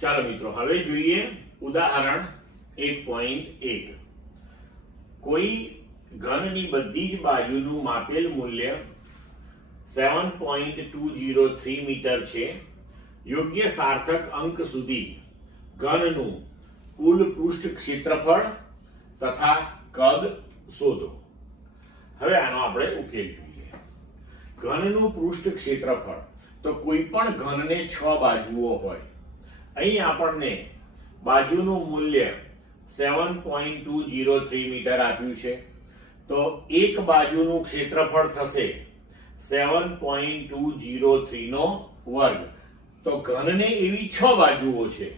ચાલો મિત્રો, હવે જોઈએ ઉદાહરણ 1.1. કોઈ ઘનની બધી જ બાજુનું માપેલ મૂલ્ય 7.203 મીટર છે. યોગ્ય સાર્થક અંક સુધી ઘનનું કુલ પૃષ્ઠ ક્ષેત્રફળ તથા કદ શોધો. હવે આનો આપણે ઉકેલ જોઈએ. ઘનનું પૃષ્ઠ ક્ષેત્રફળ, તો કોઈ પણ ઘનને 6 બાજુઓ હોય. અહીં આપણને બાજુનું મૂલ્ય 7.203 મીટર આપ્યું છે, તો એક બાજુનું ક્ષેત્રફળ થશે 7.203 નો વર્ગ. તો ઘનને એવી 6 બાજુઓ છે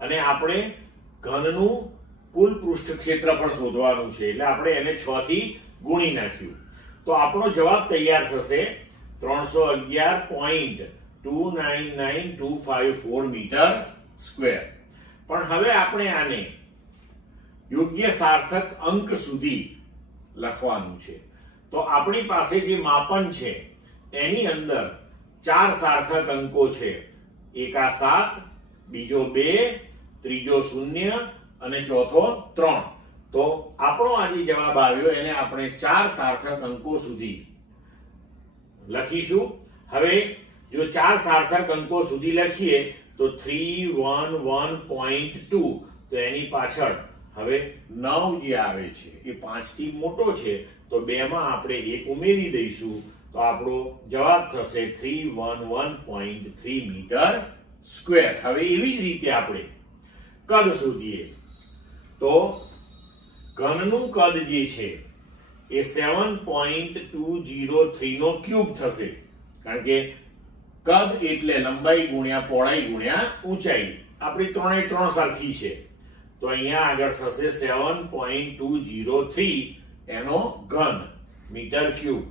અને આપણે ઘનનું કુલ પૃષ્ઠ ક્ષેત્રફળ શોધવાનું છે, એટલે આપણે એને 6 થી ગુણી નાખ્યું. તો આપણો જવાબ તૈયાર થશે 311.299254 મીટર સ્ક્વેર. પણ હવે આપણે આને યોગ્ય સાર્થક અંક સુધી લખવાનું છે. તો આપણી પાસે જે માપન છે એની અંદર 4 સાર્થક અંકો છે. એક આ 7, બીજો 2, ત્રીજો 0 અને ચોથો 3. તો આપણો આ જે જવાબ આવ્યો એને આપણે 4 સાર્થક અંકો સુધી લખીશું. હવે જો 4 સાર્થક અંકો સુધી લખીએ તો 311.2, તો એની પાછળ હવે 9 જે આવે છે એ 5 થી મોટો છે, તો 2 માં આપણે 1 ઉમેરી દઈશું, તો આપણો જવાબ થશે 311.3 મીટર સ્ક્વેર. હવે એવી જ રીતે આપણે કદ શોધીએ. તો ઘનનું કદ જે છે એ 7.203 નો ક્યુબ થશે, કારણ કે કદ એટલે લંબાઈ ગુણ્યા પહોળાઈ ગુણ્યા ઊંચાઈ. આપણી 3 3 સરખી છે, તો અહીંયા આગળ થશે 7.203 એનો ઘન મીટર ક્યુબ.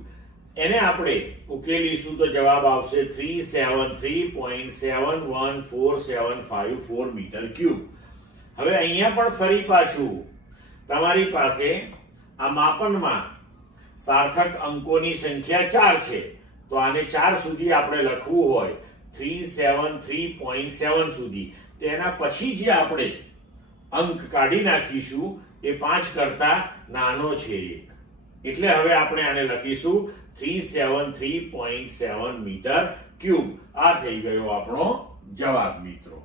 એને આપણે ઉકેલીશું તો જવાબ આવશે 373.714754 મીટર ક્યુબ. હવે અહીંયા પણ ફરી પાછું તમારી પાસે આ માપનમાં સાર્થક અંકોની સંખ્યા 4 છે, તો આને 4 સુધી આપણે લખવું હોય 373.7 સુધી, તેના પછી જે આપણે અંક કાઢી નાખીશું એ 5 કરતા નાનો છે 1, એટલે હવે આપણે આને લખીશું 373.7 મીટર ક્યુબ. આ થઈ ગયો આપણો જવાબ મિત્રો.